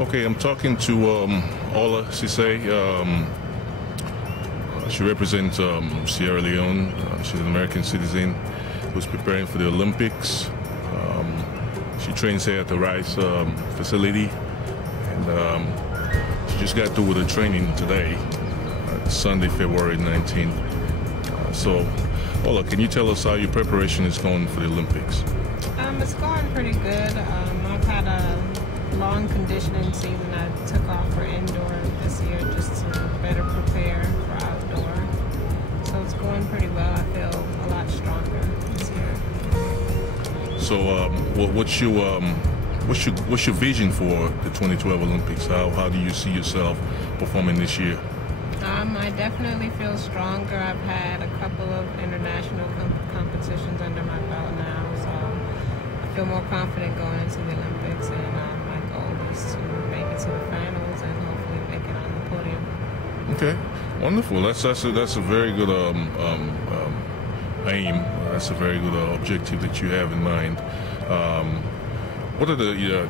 Okay, I'm talking to Ola Abbott. She represents Sierra Leone. She's an American citizen who's preparing for the Olympics. She trains here at the Rice facility, and she just got through with her training today, Sunday, February 19th. So, Ola, can you tell us how your preparation is going for the Olympics? It's going pretty good. I've had a long conditioning season. I took off for indoor this year just to better prepare for outdoor. So it's going pretty well. I feel a lot stronger this year. So, what's your vision for the 2012 Olympics? How do you see yourself performing this year? I definitely feel stronger. I've had a couple of international competitions under my belt now, so I feel more confident going into the Olympics, and my goal is to make it to the finals and hopefully make it on the podium. Okay, wonderful. That's a very good aim. That's a very good objective that you have in mind. What are the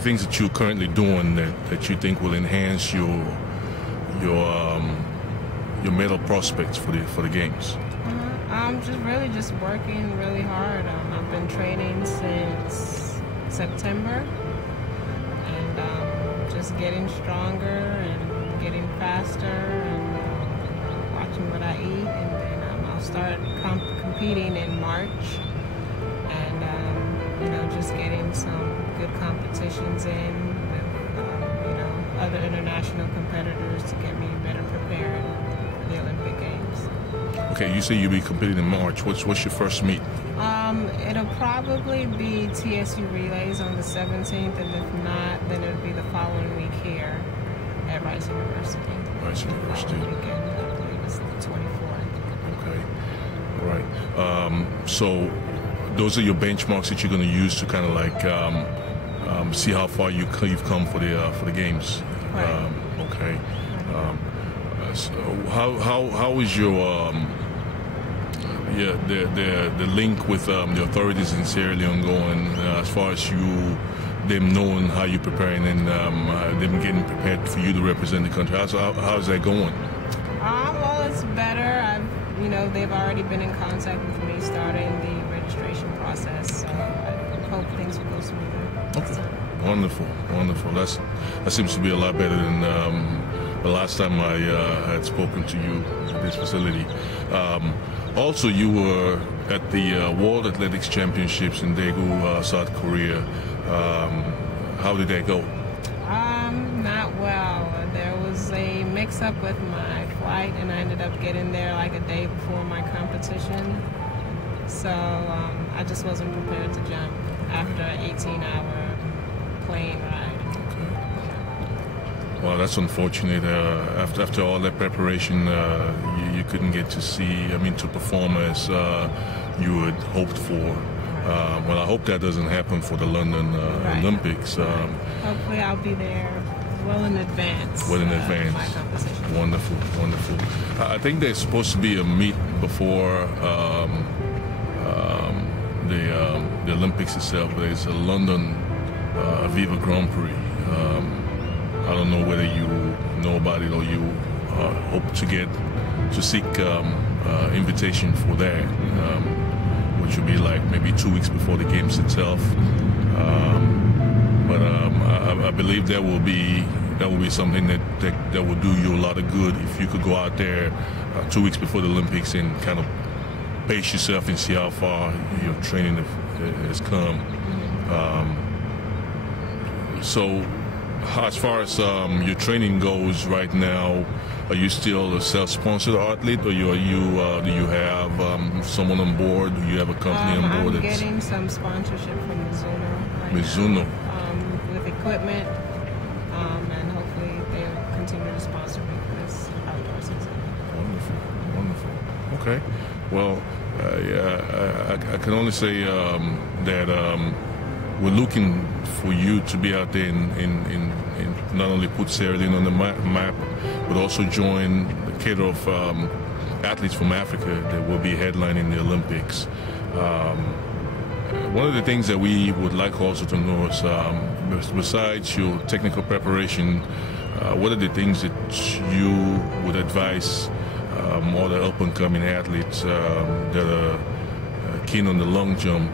things that you're currently doing that you think will enhance your medal prospects for the games? I'm just working really hard. I've been training since September, and just getting stronger and getting faster, and watching what I eat, and then I'll start competing in March, and just getting some good competitions in with other international competitors to get me better prepared for the Olympic Games. Okay, you say you'll be competing in March. What's your first meet? It'll probably be TSU Relays on the 17th, and if not, then it'll be the following week here at Rice University. Rice University. Weekend, I believe it's the 24th. Okay, all right. So those are your benchmarks that you're going to use to kind of like see how far you've come for the games. Right. Okay. So how is your the link with the authorities in Sierra Leone going as far as them knowing how you're preparing and them getting prepared for you to represent the country? How's that going? Well, it's better. They've already been in contact with me starting the registration process, so I hope things will go smoothly. Okay. Wonderful. That seems to be a lot better than the last time I had spoken to you at this facility. Also, you were at the World Athletics Championships in Daegu, South Korea. How did that go? Not well. There was a mix-up with my flight, and I ended up getting there like a day before my competition. So I just wasn't prepared to jump after an 18-hour plane ride. Okay. Well, that's unfortunate. After all that preparation, you couldn't get to perform as you had hoped for. Well, I hope that doesn't happen for the London Olympics. Hopefully, I'll be there well in advance. Well in advance. My competition. Wonderful. I think there's supposed to be a meet before the Olympics itself. There's a London Viva Grand Prix. I don't know whether you know about it or you hope to seek invitation for that, which will be like maybe 2 weeks before the games itself. But I believe that will be something that will do you a lot of good if you could go out there 2 weeks before the Olympics and kind of pace yourself and see how far your training has come. So, as far as your training goes right now, are you still a self-sponsored athlete, or do you have someone on board? Do you have a company on board? I'm getting some sponsorship from Mizuno right Mizuno. now, with equipment, and hopefully they'll continue to sponsor me for this outdoor season. Wonderful. Okay. Well, I can only say that we're looking for you to be out there and not only put Sierra Leone on the map, but also join the cadre of athletes from Africa that will be headlining the Olympics. one of the things that we would like also to know is, besides your technical preparation, what are the things that you would advise other up-and-coming athletes that are keen on the long jump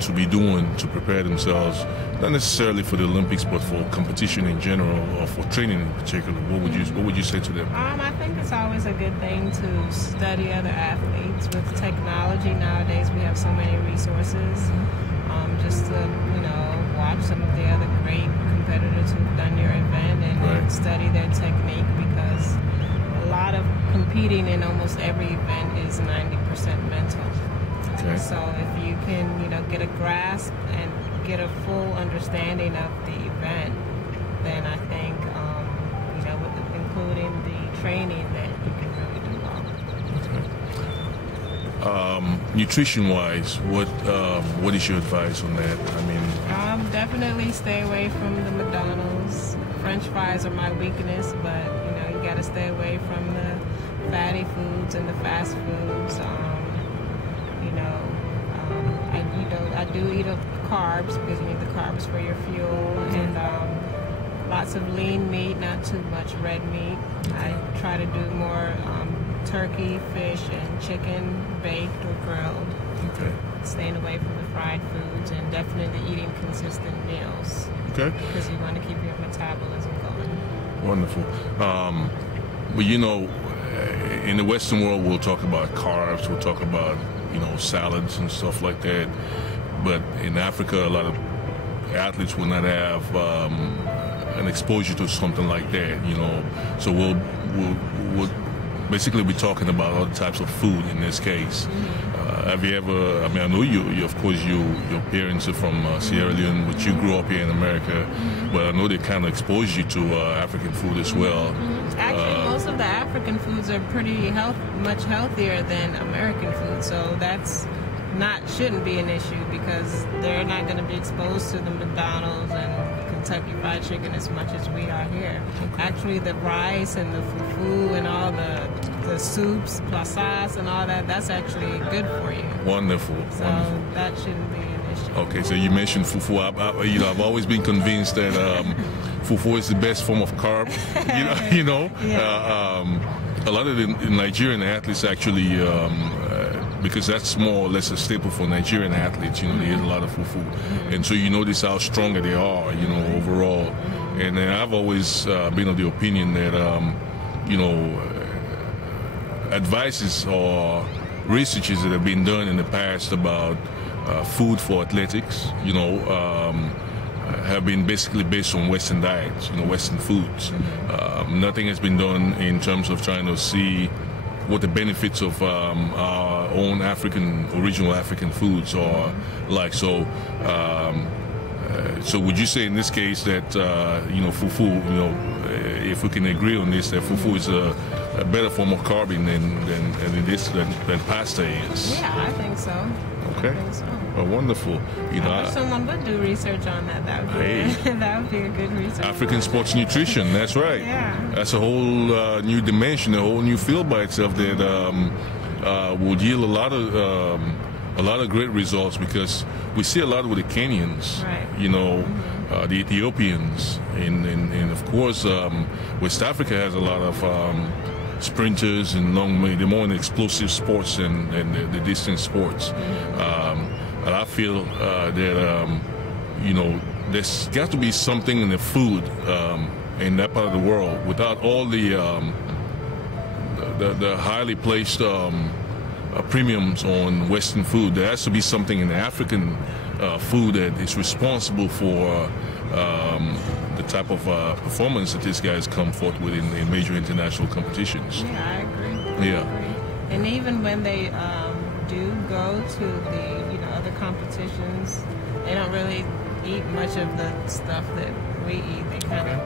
to be doing to prepare themselves, not necessarily for the Olympics, but for competition in general or for training in particular? What would you say to them? I think it's always a good thing to study other athletes. With technology nowadays, we have so many resources. Just to watch some of the other great competitors who've done your event and study their technique, because a lot of competing in almost every event is 90% mental. Okay. So if you can, get a grasp and get a full understanding of the event, then I think, including the training, that you can really do well. Okay. Nutrition-wise, what is your advice on that? I mean, definitely stay away from the McDonald's. French fries are my weakness, but you got to stay away from the fatty foods and the fast foods. I do eat carbs, because you need the carbs for your fuel, and lots of lean meat, not too much red meat. I try to do more turkey, fish, and chicken, baked or grilled. Okay. Staying away from the fried foods, and definitely eating consistent meals. Okay. Because you want to keep your metabolism going. Wonderful. But in the Western world, we'll talk about carbs, we'll talk about salads and stuff like that. But in Africa, a lot of athletes will not have an exposure to something like that. So we'll basically be talking about other types of food in this case. Have you ever? I mean, I know you of course, your parents are from Sierra Leone, but you grew up here in America. But I know they kind of exposed you to African food as well. Actually, most of the African foods are much healthier than American food, so that's shouldn't be an issue, because they're not going to be exposed to the McDonald's and Kentucky Fried Chicken as much as we are here. Actually, the rice and the fufu and all the soups, pasas and all that, that's actually good for you. Wonderful. So that shouldn't be an issue. Okay, so you mentioned fufu. I've always been convinced that fufu is the best form of carb. A lot of the Nigerian athletes actually, because that's more or less a staple for Nigerian athletes, they eat a lot of fufu. And so you notice how stronger they are, overall. And I've always been of the opinion that, advices or researches that have been done in the past about food for athletics, have been basically based on Western diets, Western foods. Nothing has been done in terms of trying to see what the benefits of our own original African foods are like. So, so would you say in this case that fufu, if we can agree on this, that fufu is a better form of carbing than pasta is? Yeah, I think so. Okay. I think so. Oh, wonderful. I wish someone would do research on that. That would be a good research. African sports nutrition. That's right. Yeah. That's a whole new dimension, a whole new field by itself that would yield a lot of great results, because we see a lot with the Kenyans, right. The Ethiopians, and of course West Africa has a lot of sprinters and the more explosive sports and the distance sports. And I feel that there's got to be something in the food in that part of the world, without all the highly placed premiums on Western food. There has to be something in the African food that is responsible for the type of performance that these guys come forth with in major international competitions. Yeah, I agree. Yeah. I agree. And even when they do go to the other competitions, they don't really eat much of the stuff that we eat. They kind of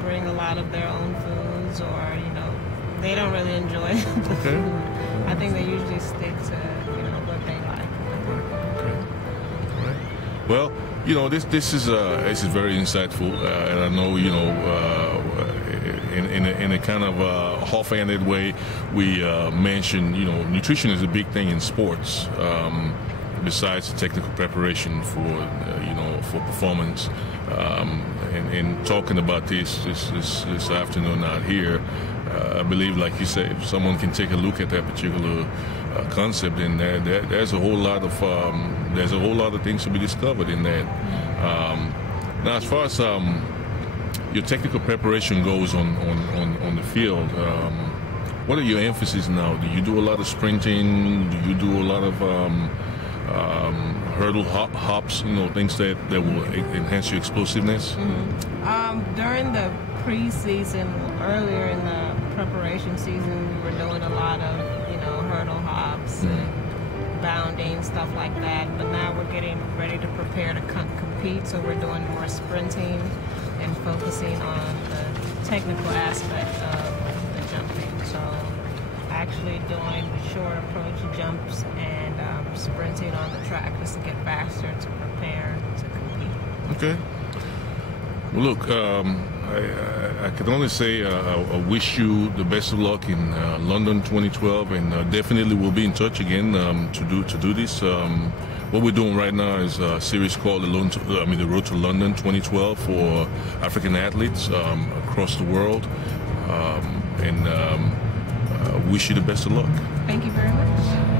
bring a lot of their own foods, or they don't really enjoy the food. I think they usually stick to what they like. Okay. All right. Well, this is very insightful, and I know in a kind of offhanded way, we mentioned nutrition is a big thing in sports. besides the technical preparation for for performance. And talking about this afternoon out here, I believe, like you say, if someone can take a look at that particular concept, and there's a whole lot of things to be discovered in that. Now, as far as your technical preparation goes on the field, what are your emphasis now? Do you do a lot of sprinting? Do you do a lot of hurdle hops? Things that will enhance your explosiveness? During the preseason, earlier in the preparation season, we were doing a lot of hurdle hops and bounding, stuff like that. But now we're getting ready to prepare to compete, so we're doing more sprinting and focusing on the technical aspect of the jumping. So actually doing short approach jumps and sprinting on the track just to get faster to prepare to compete. Okay. Well, look, I can only say I wish you the best of luck in London 2012, and definitely we'll be in touch again to do this. What we're doing right now is a series called the Road to London 2012 for African athletes across the world, and wish you the best of luck. Thank you very much.